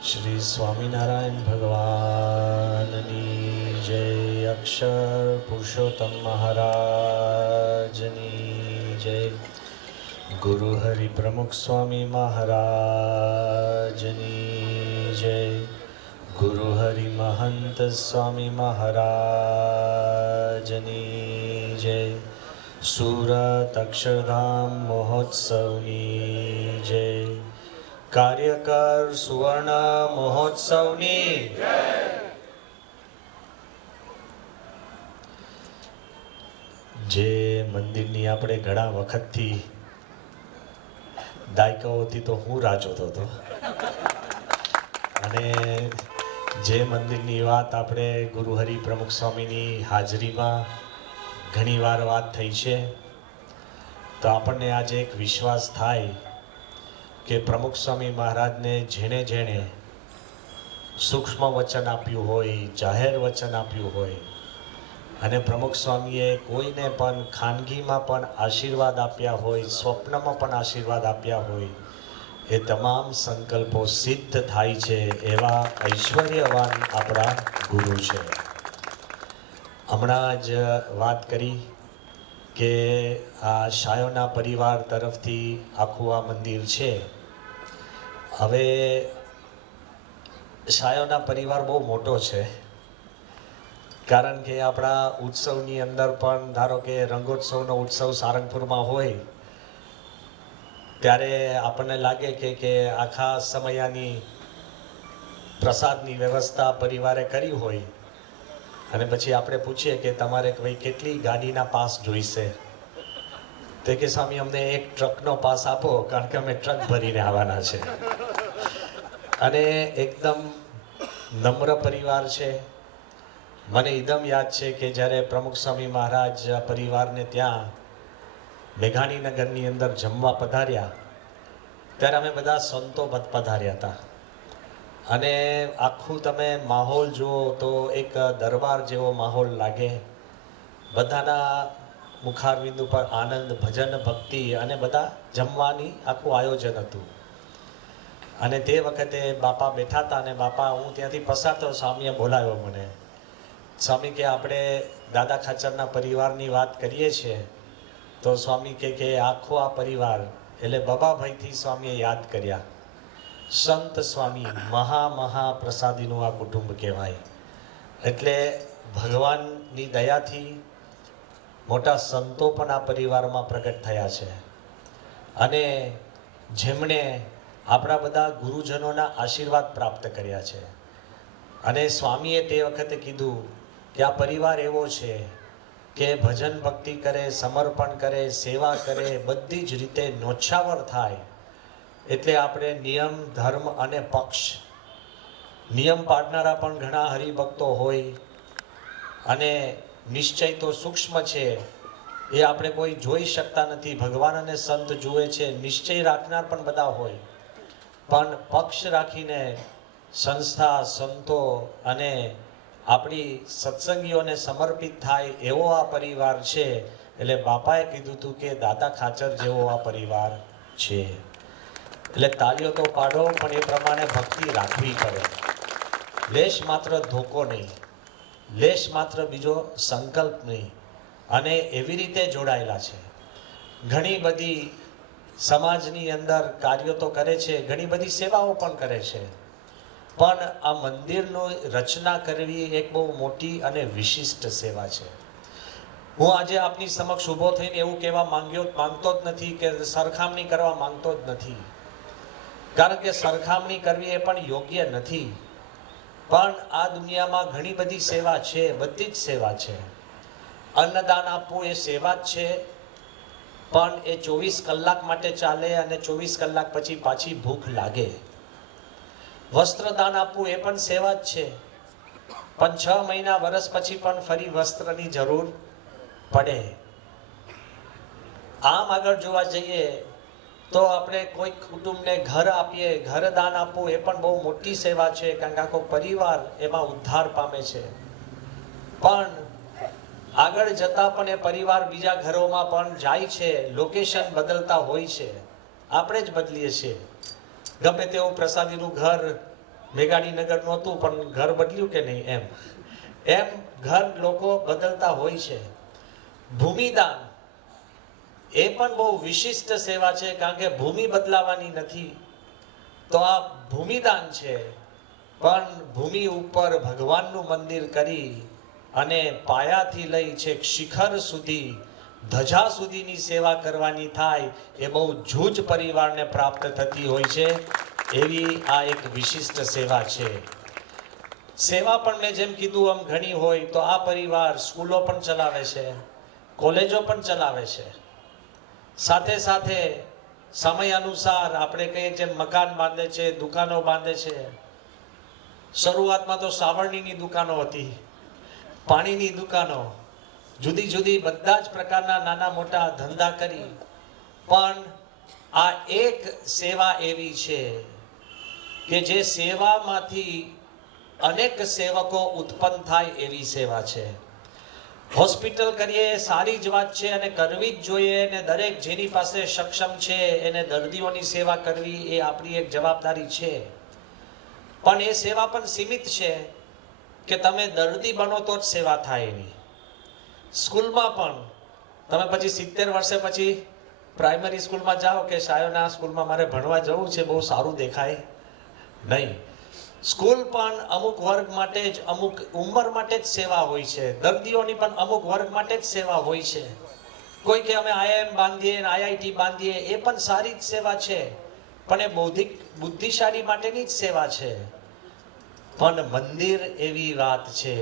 શ્રી સ્વામિનારાયણ ભગવાનની જય. અક્ષર પુરુષોત્તમ મહારાજની જય. ગુરુ હરિ પ્રમુખ સ્વામી મહારાજની જય. ગુરુ હરિ મહંત સ્વામી મહારાજની જય. સુરત અક્ષરધામ મહોત્સવની જય. કાર્યકર સુવર્ણ મહોત્સવની જે મંદિરની આપણે ઘણા વખતથી દાયકાઓથી તો હું રાહ જોતો હતો અને જે મંદિરની વાત આપણે ગુરુ હરિ પ્રમુખ સ્વામીની હાજરીમાં ઘણીવાર વાત થઈ છે, તો આપણને આજે એક વિશ્વાસ થાય કે પ્રમુખ સ્વામી મહારાજને જેણે જેણે સૂક્ષ્મ વચન આપ્યું હોય, જાહેર વચન આપ્યું હોય, અને પ્રમુખ સ્વામીએ કોઈને પણ ખાનગીમાં પણ આશીર્વાદ આપ્યા હોય, સ્વપ્નમાં પણ આશીર્વાદ આપ્યા હોય, એ તમામ સંકલ્પો સિદ્ધ થાય છે એવા ઐશ્વર્યવાન આપણા ગુરુ છે. હમણાં જ વાત કરી કે આ શાયોના પરિવાર તરફથી આખું આ મંદિર છે. હવે શાયોના પરિવાર બહુ મોટો છે, કારણ કે આપણા ઉત્સવની અંદર પણ ધારો કે રંગોત્સવનો ઉત્સવ સારંગપુરમાં હોય ત્યારે આપણને લાગે કે આખા સમયાની પ્રસાદની વ્યવસ્થા પરિવારે કરી હોય અને પછી આપણે પૂછીએ કે તમારે ભાઈ કેટલી ગાડીના પાસ જોઈશે, તે કે સ્વામી અમને એક ટ્રકનો પાસ આપો, કારણ કે અમે ટ્રક ભરીને આવવાના છે. અને એકદમ નમ્ર પરિવાર છે. મને એકદમ યાદ છે કે જ્યારે પ્રમુખ સ્વામી મહારાજ પરિવારને ત્યાં મેઘાણીનગરની અંદર જમવા પધાર્યા ત્યારે અમે બધા સંતો પધાર્યા હતા. અને આખું તમે માહોલ જુઓ તો એક દરબાર જેવો માહોલ લાગે. બધાના મુખારવિંદ ઉપર આનંદ, ભજન, ભક્તિ અને બધા જમવાની આખું આયોજન હતું. અને તે વખતે બાપા બેઠા હતા અને બાપા, હું ત્યાંથી પસાર થયો, સ્વામીએ બોલાવ્યો મને. સ્વામી કે આપણે દાદા ખાચરના પરિવારની વાત કરીએ છીએ તો સ્વામી કે આખો આ પરિવાર, એટલે બબાભાઈથી સ્વામીએ યાદ કર્યા. સંત સ્વામી મહાપ્રસાદીનું આ કુટુંબ કહેવાય. એટલે ભગવાનની દયાથી મોટા સંતો પણ આ પરિવારમાં પ્રગટ થયા છે અને જેમણે આપણા બધા ગુરુજનોના આશીર્વાદ પ્રાપ્ત કર્યા છે. અને સ્વામીએ તે વખતે કીધું કે આ પરિવાર એવો છે કે ભજન ભક્તિ કરે, સમર્પણ કરે, સેવા કરે, બધી જ રીતે નોછાવર થાય. એટલે આપણે નિયમ, ધર્મ અને પક્ષ, નિયમ પાડનારા પણ ઘણા હરિભક્તો હોય અને નિશ્ચય તો સૂક્ષ્મ છે, એ આપણે કોઈ જોઈ શકતા નથી. ભગવાન અને સંત જુએ છે. નિશ્ચય રાખનાર પણ બધા હોય, પણ પક્ષ રાખીને સંસ્થા, સંતો અને આપણી સત્સંગીઓને સમર્પિત થાય એવો આ પરિવાર છે. એટલે બાપાએ કીધું હતું કે દાદા ખાચર જેવો આ પરિવાર છે. એટલે તાળીઓ તો પાડો, પણ એ પ્રમાણે ભક્તિ રાખવી પડે. લેશ માત્ર ધોકો નહીં, લેશ માત્ર બીજો સંકલ્પ નહીં. અને એવી રીતે જોડાયેલા છે. ઘણી બધી સમાજની અંદર કાર્યો તો કરે છે, ઘણી બધી સેવાઓ પણ કરે છે, પણ આ મંદિરનું રચના કરવી એક બહુ મોટી અને વિશિષ્ટ સેવા છે. હું આજે આપની સમક્ષ ઊભો થઈને એવું કહેવા માંગતો જ નથી કે સરખામણી કરવા માંગતો જ નથી, કારણ કે સરખામણી કરવી એ પણ યોગ્ય નથી. પણ આ દુનિયામાં ઘણી બધી સેવા છે, બધી જ સેવા છે. અન્નદાન આપવું એ સેવા જ છે, પણ એ 24 કલાક માટે ચાલે અને 24 કલાક પછી પાછી ભૂખ લાગે. વસ્ત્રદાન આપવું એ પણ સેવા જ છે, પણ 6 મહિના, વર્ષ પછી પણ ફરી વસ્ત્રની જરૂર પડે. આમ આગળ જોવા જઈએ તો આપણે કોઈ કુટુંબને ઘર આપીએ, ઘરદાન આપવું એ પણ બહુ મોટી સેવા છે, કારણ કે આખો પરિવાર એમાં ઉદ્ધાર પામે છે. પણ આગળ જતા પણ એ પરિવાર બીજા ઘરોમાં પણ જાય છે, લોકેશન બદલતા હોય છે, આપણે જ બદલીએ છીએ. ગમે તેવું પ્રસાદીનું ઘર મેઘાણીનગર નહોતું પણ ઘર બદલ્યું કે નહીં એમ ઘર લોકો બદલતા હોય છે. ભૂમિદાન એ પણ બહુ વિશિષ્ટ સેવા છે, કારણ કે ભૂમિ બદલાવાની નથી, તો આ ભૂમિદાન છે. પણ ભૂમિ ઉપર ભગવાનનું મંદિર કરી અને પાયાથી લઈ છેક શિખર સુધી, ધજા સુધીની સેવા કરવાની થાય એ બહુ જૂજ પરિવારને પ્રાપ્ત થતી હોય છે. એવી આ એક વિશિષ્ટ સેવા છે. સેવા પણ મેં જેમ કીધું આમ ઘણી હોય, તો આ પરિવાર સ્કૂલો પણ ચલાવે છે, કોલેજો પણ ચલાવે છે. સાથે સાથે સમય અનુસાર આપણે કહીએ જેમ મકાન બાંધે છે, દુકાનો બાંધે છે. શરૂઆતમાં તો સાવરણીની દુકાનો હતી, પાણીની દુકાનો, જુદી જુદી બધા જ પ્રકારના નાના મોટા ધંધા કરી. પણ આ એક સેવા એવી છે કે જે સેવામાંથી અનેક સેવકો ઉત્પન્ન થાય એવી સેવા છે. હોસ્પિટલ કરીએ એ સારી જ વાત છે અને કરવી જ જોઈએ, અને દરેક જેની પાસે સક્ષમ છે એને દર્દીઓની સેવા કરવી એ આપણી એક જવાબદારી છે. પણ એ સેવા પણ સીમિત છે કે તમે દર્દી બનો તો જ સેવા થાય એની. સ્કૂલમાં પણ તમે પછી 70 વર્ષે પછી પ્રાઇમરી સ્કૂલમાં જાઓ કે શાયોના સ્કૂલમાં મારે ભણવા જવું છે, બહુ સારું દેખાય નહીં. સ્કૂલ પણ અમુક વર્ગ માટે જ, અમુક ઉંમર માટે જ સેવા હોય છે. દર્દીઓની પણ અમુક વર્ગ માટે જ સેવા હોય છે. કોઈ કે અમે IIM બાંધીએ, IIT બાંધીએ, એ પણ સારી જ સેવા છે, પણ એ બૌદ્ધિક બુદ્ધિશાળી માટેની જ સેવા છે. પણ મંદિર એવી વાત છે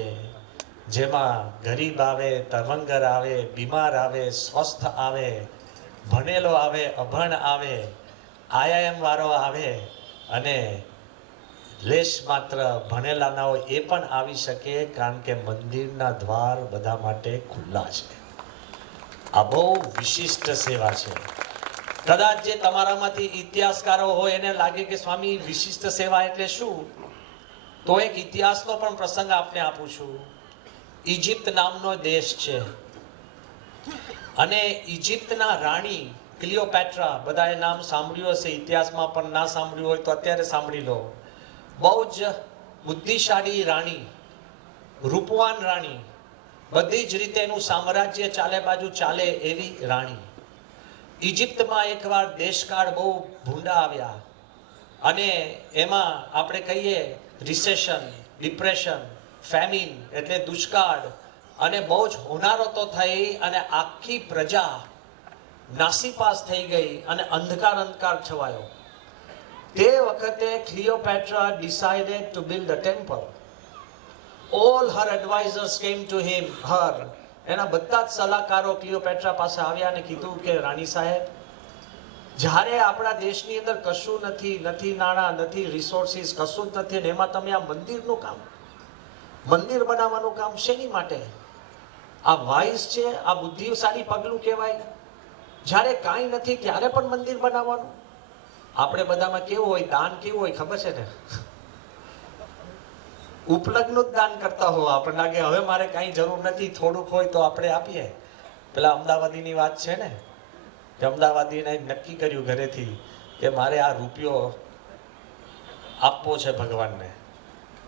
જેમાં ગરીબ આવે, તરવંગર આવે, બીમાર આવે, સ્વસ્થ આવે, ભણેલો આવે, અભણ આવે, IIM વાળો આવે અને લેશ માત્ર ભણેલા ના હોય એ પણ આવી શકે, કારણ કે મંદિરના દ્વાર બધા માટે ખુલ્લા છે. આ બહુ વિશિષ્ટ સેવા છે. કદાચ જે તમારામાંથી ઇતિહાસકારો હોય એને લાગે કે સ્વામી વિશિષ્ટ સેવા એટલે શું, તો એક ઇતિહાસનો પણ પ્રસંગ આપને આપું છું. ઇજિપ્ત નામનો દેશ છે અને ઇજિપ્તના રાણી ક્લિયોપેટ્રા, બધાએ નામ સાંભળ્યું હશે, ઇતિહાસમાં પણ ના સાંભળ્યું હોય તો અત્યારે સાંભળી લો. બહુ જ બુદ્ધિશાળી રાણી, રૂપવાન રાણી, બધી જ રીતે એનું સામ્રાજ્ય ચાલે બાજુ ચાલે એવી રાણી. ઇજિપ્તમાં એકવાર દેશકાળ બહુ ભૂંડા આવ્યા અને એમાં આપણે કહીએ રિસેશન, ડિપ્રેશન, ફેમિન એટલે દુષ્કાળ, અને બહુ જ હોનારતો થઈ અને આખી પ્રજા નાસીપાસ થઈ ગઈ અને અંધકાર છવાયો. તે વખતે ક્લિયોપેટ્રા decided to build a temple. All her advisors came to her. એના બધા જ સલાહકારો ક્લિયોપેટ્રા પાસે આવ્યા અને કીધું કે રાણી સાહેબ, જ્યારે આપણા દેશની અંદર કશું નથી નાણાં, નથી રિસોર્સિસ, કશું જ નથી, અને એમાં તમે આ મંદિરનું કામ, મંદિર બનાવવાનું કામ શેની માટે? આ વાઇસ છે, આ બુદ્ધિશાળી પગલું કહેવાય. જ્યારે કાંઈ નથી ત્યારે પણ મંદિર બનાવવાનું. આપણે બધામાં કેવું હોય, દાન કેવું હોય ખબર છે ને? ઉપલબ્ધનું જ દાન કરતા હો. આપણને લાગે હવે મારે કાંઈ જરૂર નથી, થોડુંક હોય તો આપણે આપીએ. પેલા અમદાવાદીની વાત છે ને, કે અમદાવાદીને નક્કી કર્યું ઘરેથી કે મારે આ રૂપિયો આપવો છે ભગવાનને,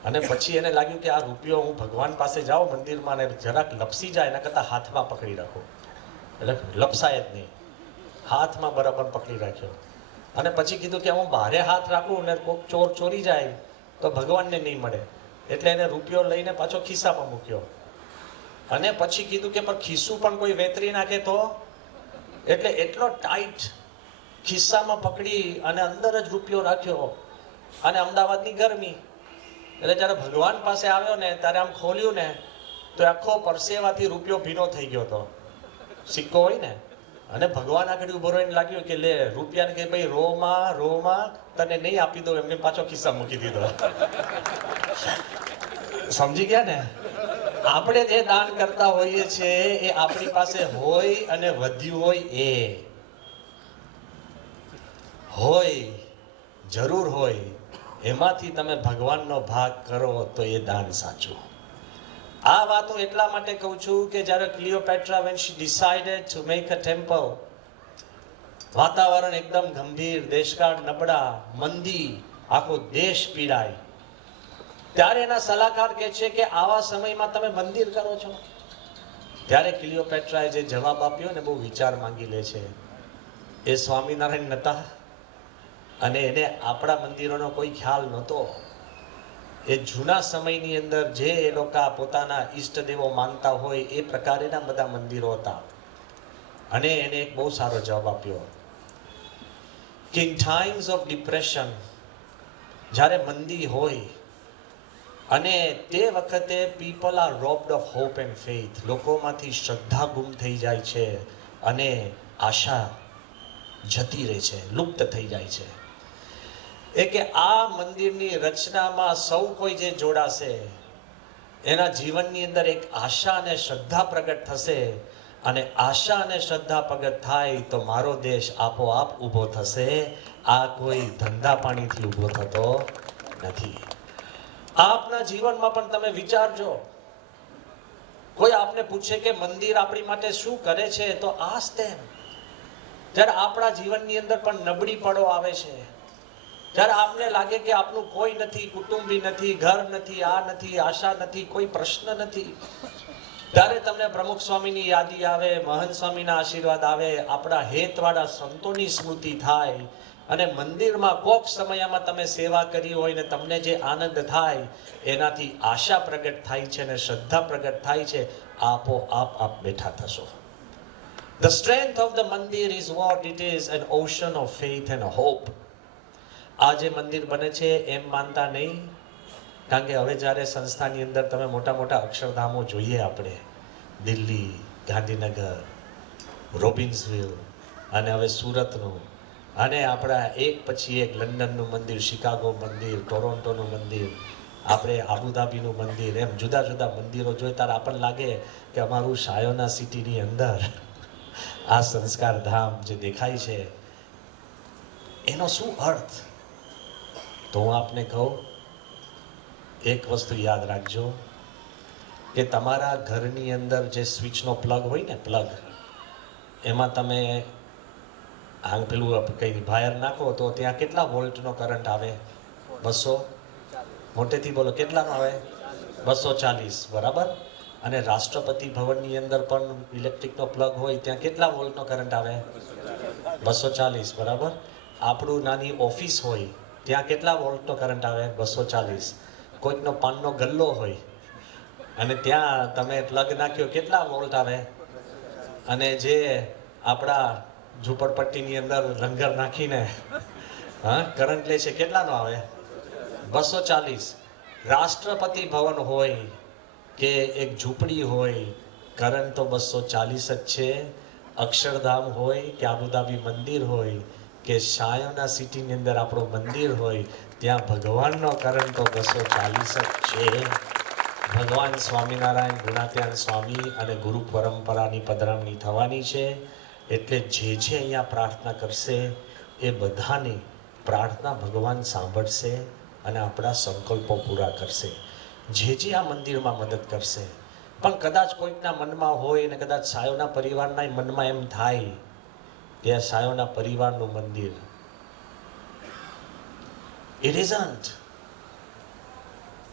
અને પછી એને લાગ્યું કે આ રૂપિયો હું ભગવાન પાસે જાઉં મંદિરમાં ને જરાક લપસી જાય, એના કરતાં હાથમાં પકડી રાખો. એટલે લપસાય જ નહીં, હાથમાં બરાબર પકડી રાખ્યો. અને પછી કીધું કે હું બહારે હાથ રાખું ને કોઈક ચોર ચોરી જાય તો ભગવાનને નહીં મળે, એટલે એને રૂપિયો લઈને પાછો ખિસ્સામાં મૂક્યો. અને પછી કીધું કે પણ ખિસ્સું પણ કોઈ વેતરી નાખે તો, એટલે એટલો ટાઈટ ખિસ્સામાં પકડી અને અંદર જ રૂપિયો રાખ્યો. અને અમદાવાદની ગરમી, એટલે જ્યારે ભગવાન પાસે આવ્યો ને ત્યારે આમ ખોલ્યું ને તો આખો પરસેવાથી રૂપિયો ભીનો થઈ ગયો હતો, સિક્કો હોય ને. અને ભગવાન આગળ ઉભો રહીને લાગ્યું કે લે રૂપિયાને કે ભાઈ રોમાં તને નહીં આપી દઉં, એમને પાછો ખિસ્સા મૂકી દીધો. સમજી ગયા ને? આપણે જે દાન કરતા હોઈએ છીએ એ આપણી પાસે હોય અને વધ્યું હોય, એ હોય, જરૂર હોય, એમાંથી તમે ભગવાનનો ભાગ કરો તો એ દાન સાચું. આ વાતો એટલા માટે કહું છું કે જ્યારે ક્લિયોપેટ્રા when she decided to make a temple, વાતાવરણ એકદમ ગંભીર, દેશકાળ નબળા, મંદી, આખો દેશ પીડાય. ત્યારે એના સલાહકાર કહે છે કે આવા સમયમાં તમે મંદિર કરો છો. ત્યારે ક્લિયોપેટ્રાએ જે જવાબ આપ્યો ને બહુ વિચાર માંગી લે છે. એ સ્વામિનારાયણ નહોતા અને એને આપણા મંદિરોનો કોઈ ખ્યાલ નહોતો. એ જૂના સમયની અંદર જે એ લોકો પોતાના ઈષ્ટદેવો માનતા હોય એ પ્રકારેના બધા મંદિરો હતા. અને એને એક બહુ સારો જવાબ આપ્યો કે ઇન ટાઈમ્સ ઓફ ડિપ્રેશન, જ્યારે મંદી હોય અને તે વખતે people are robbed of hope and faith, લોકોમાંથી શ્રદ્ધા ગુમ થઈ જાય છે અને આશા જતી રહે છે, લુપ્ત થઈ જાય છે. એ કે આ મંદિરની રચનામાં સૌ કોઈ જે જોડાશે એના જીવનની અંદર એક આશા અને શ્રદ્ધા પ્રગટ થશે અને આશા અને શ્રદ્ધા પ્રગટ થાય તો મારો દેશ આપોઆપ ઊભો થશે. આ કોઈ ધંધા પાણીથી ઊભો થતો નથી. આપના જીવનમાં પણ તમે વિચારજો, કોઈ આપને પૂછે કે મંદિર આપણી માટે શું કરે છે તો આસ્ક ધેમ. જ્યારે આપણા જીવનની અંદર પણ નબળી પડો આવે છે, જ્યારે આપને લાગે કે આપનું કોઈ નથી, કુટુંબી નથી, ઘર નથી, આ નથી, આશા નથી, કોઈ પ્રશ્ન નથી, ત્યારે તમને પ્રમુખ સ્વામીની યાદી આવે, મહંત સ્વામીના આશીર્વાદ આવે, આપણા હેતવાળા સંતોની સ્મૃતિ થાય અને મંદિરમાં કોક સમયમાં તમે સેવા કરી હોય ને તમને જે આનંદ થાય એનાથી આશા પ્રગટ થાય છે અને શ્રદ્ધા પ્રગટ થાય છે. આપોઆપ આપ બેઠા થશો. The strength of the mandir is what it is, an ocean of faith and hope. આ જે મંદિર બને છે એમ માનતા નહીં, કારણ કે હવે જ્યારે સંસ્થાની અંદર તમે મોટા મોટા અક્ષરધામો જોઈએ, આપણે દિલ્હી, ગાંધીનગર, રોબિન્સવિલ અને હવે સુરતનું અને આપણા એક પછી એક લંડનનું મંદિર, શિકાગો મંદિર, ટોરોન્ટોનું મંદિર, આપણે આબુધાબીનું મંદિર, એમ જુદા જુદા મંદિરો જોઈએ ત્યારે આપણને લાગે કે અમારું શાયોના સિટીની અંદર આ સંસ્કાર ધામ જે દેખાય છે એનો શું અર્થ? તો હું આપને કહું, એક વસ્તુ યાદ રાખજો કે તમારા ઘરની અંદર જે સ્વિચનો પ્લગ હોય ને, પ્લગ, એમાં તમે આમ પેલું કંઈ વાયર નાખો તો ત્યાં કેટલા વોલ્ટનો કરંટ આવે? 200. મોટેથી બોલો, કેટલાનો આવે? 240, બરાબર. અને રાષ્ટ્રપતિ ભવનની અંદર પણ ઇલેક્ટ્રિકનો પ્લગ હોય ત્યાં કેટલા વોલ્ટનો કરંટ આવે? 240, બરાબર. આપણું નાની ઓફિસ હોય ત્યાં કેટલા વોલ્ટનો કરંટ આવે? 240. કોઈકનો પાનનો ગલ્લો હોય અને ત્યાં તમે પ્લગ નાખ્યો, કેટલા વોલ્ટ આવે? અને જે આપણા ઝૂંપડપટ્ટીની અંદર લંગર નાખીને કરંટ લે છે, કેટલાનો આવે? 240. રાષ્ટ્રપતિ ભવન હોય કે એક ઝૂંપડી હોય, કરંટ તો 240 જ છે. અક્ષરધામ હોય કે આબુધાબી મંદિર હોય કે શાયોના સિટીની અંદર આપણું મંદિર હોય, ત્યાં ભગવાનનો કરંટ તો 240 જ છે. ભગવાન સ્વામિનારાયણ ગુણાત્યાન સ્વામી અને ગુરુ પરંપરાની પધરામણી થવાની છે. એટલે જે અહીંયા પ્રાર્થના કરશે એ બધાની પ્રાર્થના ભગવાન સાંભળશે અને આપણા સંકલ્પો પૂરા કરશે. જે આ મંદિરમાં મદદ કરશે. પણ કદાચ કોઈકના મનમાં હોય ને કદાચ સાયોના પરિવારના મનમાં એમ થાય કે આ સાયોના પરિવારનું મંદિર, ઇટ ઇઝન્ટ.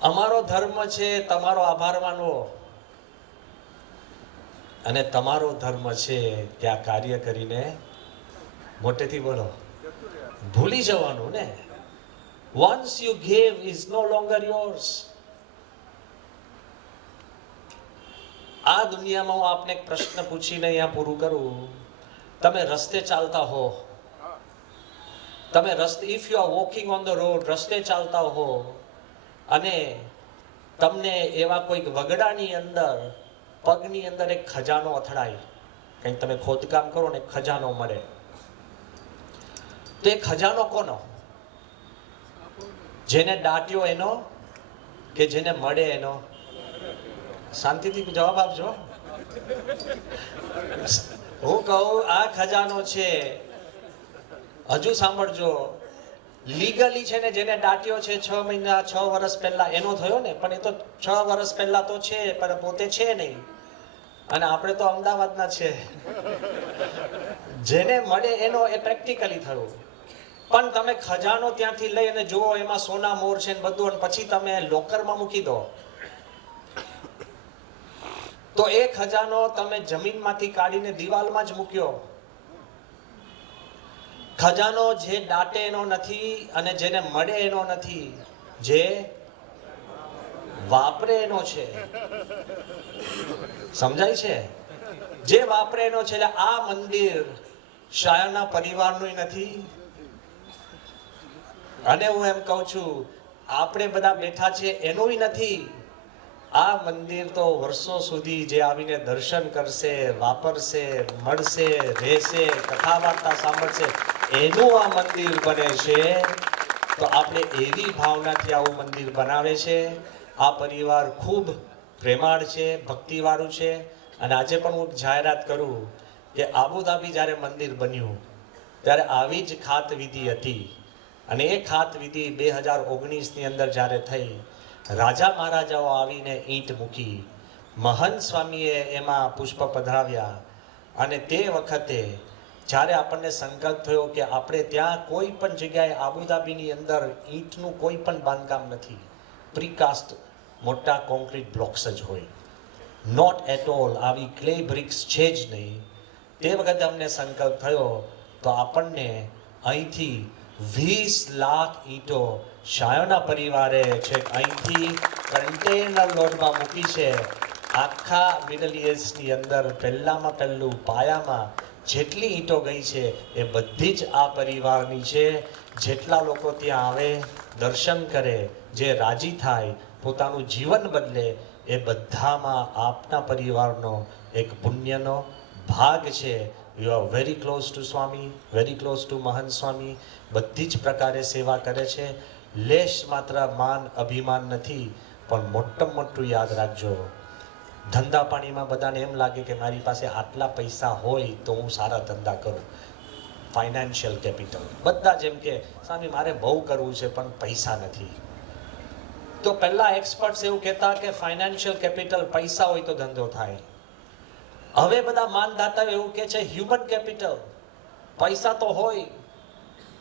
અમારો ધર્મ છે તમારો આભાર માનવો અને તમારો ધર્મ છે કે આ કાર્ય કરીને, મોટેથી બોલો, ભૂલી જવાનું ને. Once you give is no longer yours. આ દુનિયામાં હું આપને એક પ્રશ્ન પૂછીને અહીંયા પૂરું કરું. તમે રસ્તે ચાલતા હો, તમે રસ્તે, if you are walking on the road, રસ્તે ચાલતા હો અને તમને એવા કોઈક વગડાની અંદર, પગની અંદર એક ખજાનો અથડાય, કંઈક તમે ખોદકામ કરો ને ખજાનો મળે, તો એ ખજાનો કોનો? જેને દાટ્યો એનો કે જેને મળે એનો? શાંતિથી જવાબ આપજો. હું કહું આ ખજાનો છે, હજુ સાંભળજો, લીગલી છે ને જેને દાટ્યો છે 6 મહિના 6 વર્ષ પહેલા એનો થયો ને, પણ એ તો 6 વર્ષ પહેલા તો છે પણ પોતે છે નહીં. અને આપણે તો અમદાવાદના છે. જેને મળે એનો એ પ્રેક્ટિકલી થયું. પણ તમે ખજાનો ત્યાંથી લઈ અને જુઓ એમાં સોના મોર છે ને બધું, અને પછી તમે લોકરમાં મૂકી દો તો એ ખજાનો તમે જમીનમાંથી કાઢીને દિવાલમાં જ મૂક્યો. ખજાનો જે દાટે એનો નથી અને જેને મળે એનો નથી, જે વાપરે એનો છે. સમજાય છે? જે વાપરે એનો છે. એટલે આ મંદિર શાયરના પરિવારનું નથી. અને હું એમ કહું છું, આપણે બધા બેઠા છે એનું નથી. આ મંદિર તો વર્ષો સુધી જે આવીને દર્શન કરશે, વાપરશે, મળશે, રહેશે, કથા વાર્તા સાંભળશે, એનું આ મંદિર બને છે. તો આપણે એવી ભાવનાથી આવું મંદિર બનાવે છે. આ પરિવાર ખૂબ પ્રેમાળ છે, ભક્તિવાળું છે. અને આજે પણ હું જાહેરાત કરું કે આબુધાબી જ્યારે મંદિર બન્યું ત્યારે આવી જ ખાત વિધિ હતી. અને એ ખાત વિધિ 2019ની અંદર જ્યારે થઈ, રાજા મહારાજાઓ આવીને ઈંટ મૂકી, મહંત સ્વામીએ એમાં પુષ્પ પધરાવ્યા. અને તે વખતે જ્યારે આપણને સંકલ્પ થયો કે આપણે ત્યાં કોઈ પણ જગ્યાએ આબુધાબીની અંદર ઈંટનું કોઈ પણ બાંધકામ નથી, પ્રીકાસ્ટ મોટા કોન્ક્રીટ બ્લોક્સ જ હોય, નોટ એટ ઓલ આવી ક્લે બ્રિક્સ છે જ નહીં. તે વખતે અમને સંકલ્પ થયો તો આપણને અહીંથી 20 લાખ ઈંટો શાયોના પરિવારે છે અહીંથી કન્ટેનર લોડમાં મૂકી છે. આખા મિડલ ઇસ્ટની અંદર પહેલામાં પહેલું પાયામાં જેટલી ઈંટો ગઈ છે એ બધી જ આ પરિવારની છે. જેટલા લોકો ત્યાં આવે, દર્શન કરે, જે રાજી થાય, પોતાનું જીવન બદલે, એ બધામાં આપના પરિવારનો એક પુણ્યનો ભાગ છે. You are very close to Swami, very close to Mahant Swami. બધી જ પ્રકારે સેવા કરે છે. લેશ માત્ર માન અભિમાન નથી, પણ મોટું યાદ રાખજો, ધંધા પાણીમાં બધાને એમ લાગે કે મારી પાસે આટલા પૈસા હોય તો હું સારા ધંધા કરું. ફાઇનાન્શિયલ કેપિટલ બધા જેમ કે સ્વામી મારે બહુ કરવું છે પણ પૈસા નથી. તો પહેલા એક્સપર્ટ્સ એવું કહેતા કે ફાઇનાન્શિયલ કેપિટલ પૈસા હોય તો ધંધો થાય. હવે બધા માનદાતાઓ એવું કહે છે હ્યુમન કેપિટલ, પૈસા તો હોય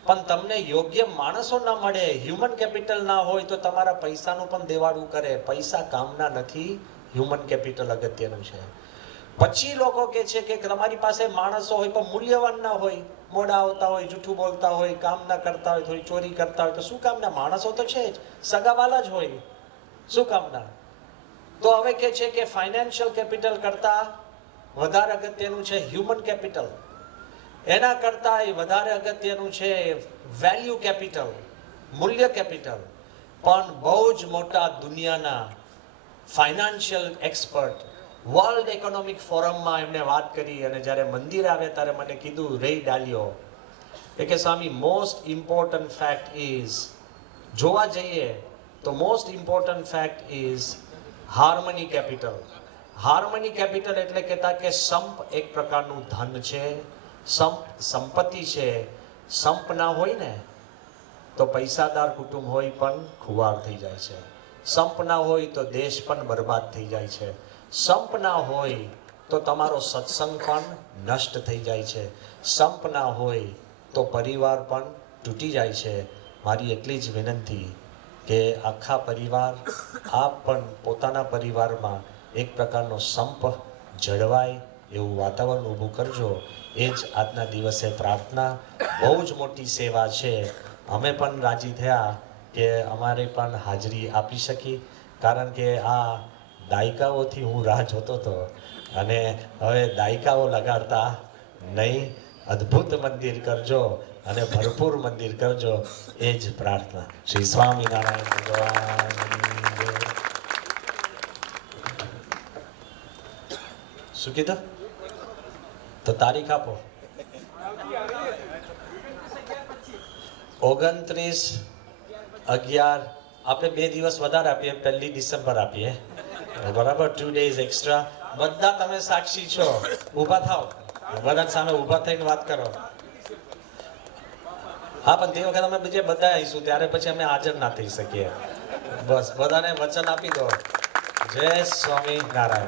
પણ તમને યોગ્ય માણસો ના મળે, હ્યુમન કેપિટલ ના હોય તો તમારા પૈસાનું પણ દેવાળું કરે. પૈસા કામના નથી, હ્યુમન કેપિટલ અગત્યનું છે. પછી લોકો કહે છે કે તમારી પાસે માણસો હોય પણ મૂલ્યવાન ના હોય, મોડા આવતા હોય, જૂઠું બોલતા હોય, કામ ના કરતા હોય, થોડી ચોરી કરતા હોય, તો શું કામના? માણસો તો છે જ, સગાવાલા જ હોય, શું કામના? તો હવે કહે છે કે ફાઇનાન્શિયલ કેપિટલ કરતા વધારે અગત્યનું છે હ્યુમન કેપિટલ. એના કરતા વધારે અગત્યનું છે વેલ્યુ કેપિટલ, મૂલ્ય કેપિટલ. પણ બહુ જ મોટા દુનિયાના ફાઇનાન્શિયલ એક્સપર્ટ વર્લ્ડ ઇકોનોમિક ફોરમમાં એમને વાત કરી અને જ્યારે મંદિર આવે ત્યારે મને કીધું રહી ડાલ્યો કે સ્વામી મોસ્ટ ઇમ્પોર્ટન્ટ ફેક્ટ ઇઝ, જોવા જઈએ તો most important fact is harmony capital. Harmony capital એટલે કહેતા કે સંપ એક પ્રકારનું ધન છે, સંપ સંપત્તિ છે. સંપ ના હોય ને તો પૈસાદાર કુટુંબ હોય પણ ખુવાર થઈ જાય છે. સંપ ના હોય તો દેશ પણ બરબાદ થઈ જાય છે. સંપ ના હોય તો તમારો સત્સંગ પણ નષ્ટ થઈ જાય છે. સંપ ના હોય તો પરિવાર પણ તૂટી જાય છે. મારી એટલી જ વિનંતી કે આખા પરિવાર, આપ પણ પોતાના પરિવારમાં એક પ્રકારનો સંપ જળવાય એવું વાતાવરણ ઊભું કરજો. એ જ આજના દિવસે પ્રાર્થના. બહુ જ મોટી સેવા છે. અમે પણ રાજી થયા કે અમારે પણ હાજરી આપી શકી, કારણ કે આ દાયકાઓથી હું રાહ જોતો હતો અને હવે દાયકાઓ લગાડતા નહીં. અદ્ભુત મંદિર કરજો અને ભરપૂર મંદિર કરજો, એ જ પ્રાર્થના. શ્રી સ્વામિનારાયણ ભગવાન. શું કીધું? તો તારીખ આપો. 29/11 આપણે 2 દિવસ વધારે આપીએ, 1 ડિસેમ્બર આપીએ, બરાબર? 2 days એક્સ્ટ્રા. બધા તમે સાક્ષી છો. ઊભા થાવ, બધા સામે ઊભા થઈને વાત કરો. હા, પણ તે વખત અમે બીજે બધા આવીશું ત્યારે પછી અમે હાજર ના થઈ શકીએ. બસ બધાને વચન આપી દો. જય સ્વામિનારાયણ.